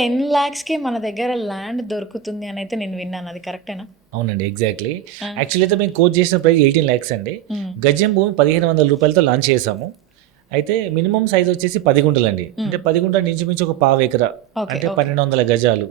10 lakhsకే మన దగ్గర ల్యాండ్ దొరుకుతుంది అని అయితే నేను విన్నాను. అది కరెక్టేనా? అవునండి, ఎగ్జాక్ట్లీ. యాక్చువల్లీ అయితే మేము కోట్ చేసిన ప్రైస్ 18 lakhs అండి. గజం భూమి 1500 రూపాయలతో లాంచ్ చేసాము. అయితే మినిమం సైజ్ వచ్చేసి 10 గుంటలండి. అంటే 10 గుంటల నుంచి మించి ఒక పావు ఎకరా, అంటే 1200 గజాలు.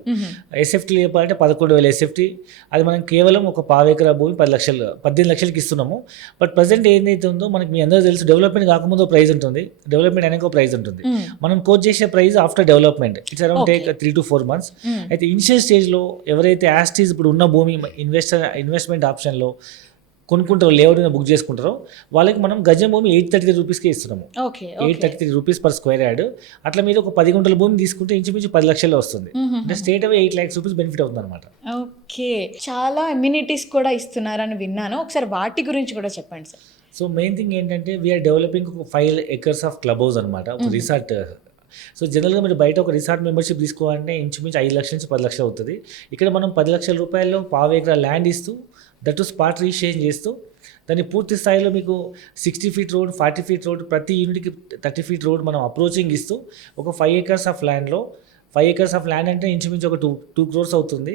ఎస్ఎఫ్టీ చెప్పాలంటే 11,000 ఎస్ఎఫ్టీ. అది మనం కేవలం ఒక పావు ఎకరా భూమి 18 లక్షలకి ఇస్తున్నాము. బట్ ప్రజెంట్ ఏదైతే ఉందో మనకి మీ అందరూ తెలుసు, డెవలప్మెంట్ కాకముందు ప్రైస్ ఉంటుంది, డెవలప్మెంట్ అయినాక ఒక ప్రైస్ ఉంటుంది. మనం కోట్ చేసే price after development it's around take 3 to 4 months. అయితే ఇనిషియల్ స్టేజ్లో ఎవరైతే యాస్టీస్ ఇప్పుడు ఉన్న భూమి ఇన్వెస్ట్మెంట్ ఆప్షన్లో కొనుక్కుంటారో, లేఅవుట్ బుక్ చేసుకుంటారో వాళ్ళకి మనం గజం భూమి 833 రూపీస్కి ఇస్తున్నాము. 833 రూపీస్ పర్ స్క్వేర్ యార్డ్. అట్లా మీరు ఒక 10 గుంటల భూమి తీసుకుంటే ఇంచుమించు 10 లక్షల్లో వస్తుంది. అంటే స్టేట్ అవే 8 lakhs రూపీస్ బెనిఫిట్ అవుతుంది అనమాట. ఓకే, చాలా అమ్యూనిటీస్ కూడా ఇస్తున్నారని విన్నాను. ఒకసారి వాటి గురించి కూడా చెప్పండి సార్. సో మెయిన్ థింగ్ ఏంటంటే వీఆర్ డెవలపింగ్ ఒక 5 acres ఆఫ్ క్లబ్ హౌస్ అనమాట, ఒక రిసార్ట్. సో జనరల్గా మీరు బయట ఒక రిసార్ట్ మెంబర్షిప్ తీసుకోవాలంటే ఇంచుమించు 5 లక్షల నుంచి 10 లక్షలు అవుతుంది. ఇక్కడ మనం 10 లక్షల రూపాయల్లో పావు ఎకరా ల్యాండ్ ఇస్తూ, దట్ స్పాట్ రిజిస్ట్రేషన్ చేస్తూ, దాన్ని పూర్తి స్థాయిలో మీకు 60 feet రోడ్, 40 feet రోడ్, ప్రతి యూనిట్కి 30 feet రోడ్ మనం అప్రోచింగ్ ఇస్తూ ఒక 5 acres ఆఫ్ ల్యాండ్లో, 5 acres ఆఫ్ ల్యాండ్ అంటే ఇంచుమించు ఒక 2 crores అవుతుంది.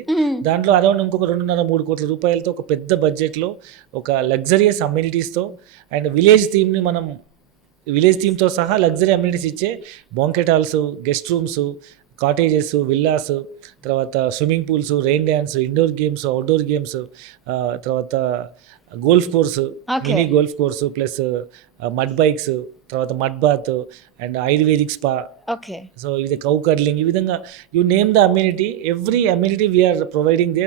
దాంట్లో అరౌండ్ ఇంకొక 2.5-3 కోట్ల రూపాయలతో ఒక పెద్ద బడ్జెట్లో ఒక లగ్జరియస్ అమ్యూనిటీస్తో అండ్ విలేజ్ థీమ్తో సహా లగ్జరీ అమ్యూనిటీస్ ఇచ్చే banquet halls, guest rooms, cottages, villas, తర్వాత swimming pools, rain dance, indoor games, outdoor games, తర్వాత golf course, mini golf course, plus mud bikes, తర్వాత mud bath and ayurvedic spa. Okay, so ఇది cow curling, ఈ విధంగా you name the amenity, every amenity we're providing there.